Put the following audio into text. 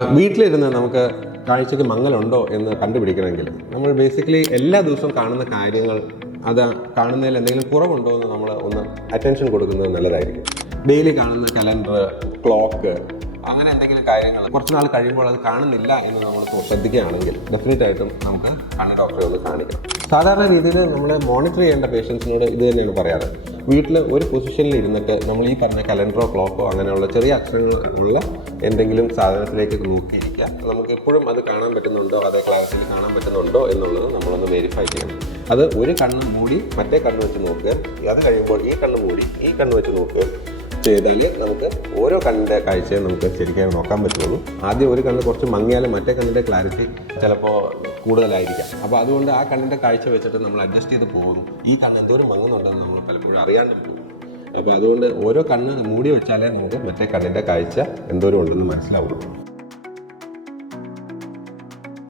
വീട്ടിലിരുന്ന് നമുക്ക് കാഴ്ചയ്ക്ക് മങ്ങലുണ്ടോ എന്ന് കണ്ടുപിടിക്കണമെങ്കിൽ നമ്മൾ ബേസിക്കലി എല്ലാ ദിവസവും കാണുന്ന കാര്യങ്ങൾ അത് കാണുന്നതിൽ എന്തെങ്കിലും കുറവുണ്ടോ എന്ന് നമ്മൾ ഒന്ന് അറ്റൻഷൻ കൊടുക്കുന്നത് നല്ലതായിരിക്കും. ഡെയിലി കാണുന്ന കലണ്ടർ, ക്ലോക്ക്, അങ്ങനെ എന്തെങ്കിലും കാര്യങ്ങൾ കുറച്ച് നാൾ കഴിയുമ്പോൾ അത് കാണുന്നില്ല എന്ന് നമ്മൾ ശ്രദ്ധിക്കുകയാണെങ്കിൽ ഡെഫിനറ്റ് ആയിട്ടും നമുക്ക് കണ്ണ് ഡോക്ടറെ ഒന്ന് കാണിക്കണം. സാധാരണ രീതിയിൽ നമ്മൾ മോണിറ്റർ ചെയ്യേണ്ട പേഷ്യൻസിനോട് ഇത് തന്നെയാണ് പറയാറ്. വീട്ടിൽ ഒരു പൊസിഷനിൽ ഇരുന്നിട്ട് നമ്മൾ ഈ പറഞ്ഞ കലണ്ടറോ ക്ലോക്കോ അങ്ങനെയുള്ള ചെറിയ അക്ഷരങ്ങൾ ഉള്ള എന്തെങ്കിലും സാധനത്തിലേക്ക് നോക്കിയിരിക്കുക. നമുക്ക് എപ്പോഴും അത് കാണാൻ പറ്റുന്നുണ്ടോ, അത് ക്ലാസ്സിൽ കാണാൻ പറ്റുന്നുണ്ടോ എന്നുള്ളത് നമ്മളൊന്ന് വെരിഫൈ ചെയ്യണം. അത് ഒരു കണ്ണ് മൂടി മറ്റേ കണ്ണ് വെച്ച് നോക്കുക, അത് കഴിയുമ്പോൾ ഈ കണ്ണ് മൂടി ഈ കണ്ണ് വെച്ച് നോക്കുക ചെയ്താൽ നമുക്ക് ഓരോ കണ്ണിൻ്റെ കാഴ്ചയെ നമുക്ക് ശരിക്കും നോക്കാൻ പറ്റുള്ളൂ. ആദ്യം ഒരു കണ്ണ് കുറച്ച് മങ്ങിയാലും മറ്റേ കണ്ണിൻ്റെ ക്ലാരിറ്റി ചിലപ്പോൾ കൂടുതലായിരിക്കാം. അപ്പോൾ അതുകൊണ്ട് ആ കണ്ണിൻ്റെ കാഴ്ച വെച്ചിട്ട് നമ്മൾ അഡ്ജസ്റ്റ് ചെയ്ത് പോകുന്നു. ഈ കണ്ണ് എന്തോരം മങ്ങുന്നുണ്ടെന്ന് നമ്മൾ പലപ്പോഴും അറിയാണ്ട് പോകും. അപ്പോൾ അതുകൊണ്ട് ഓരോ കണ്ണ് മൂടി വെച്ചാലേ നമുക്ക് മറ്റേ കണ്ണിൻ്റെ കാഴ്ച എന്തോരം ഉണ്ടെന്ന് മനസ്സിലാവുള്ളൂ.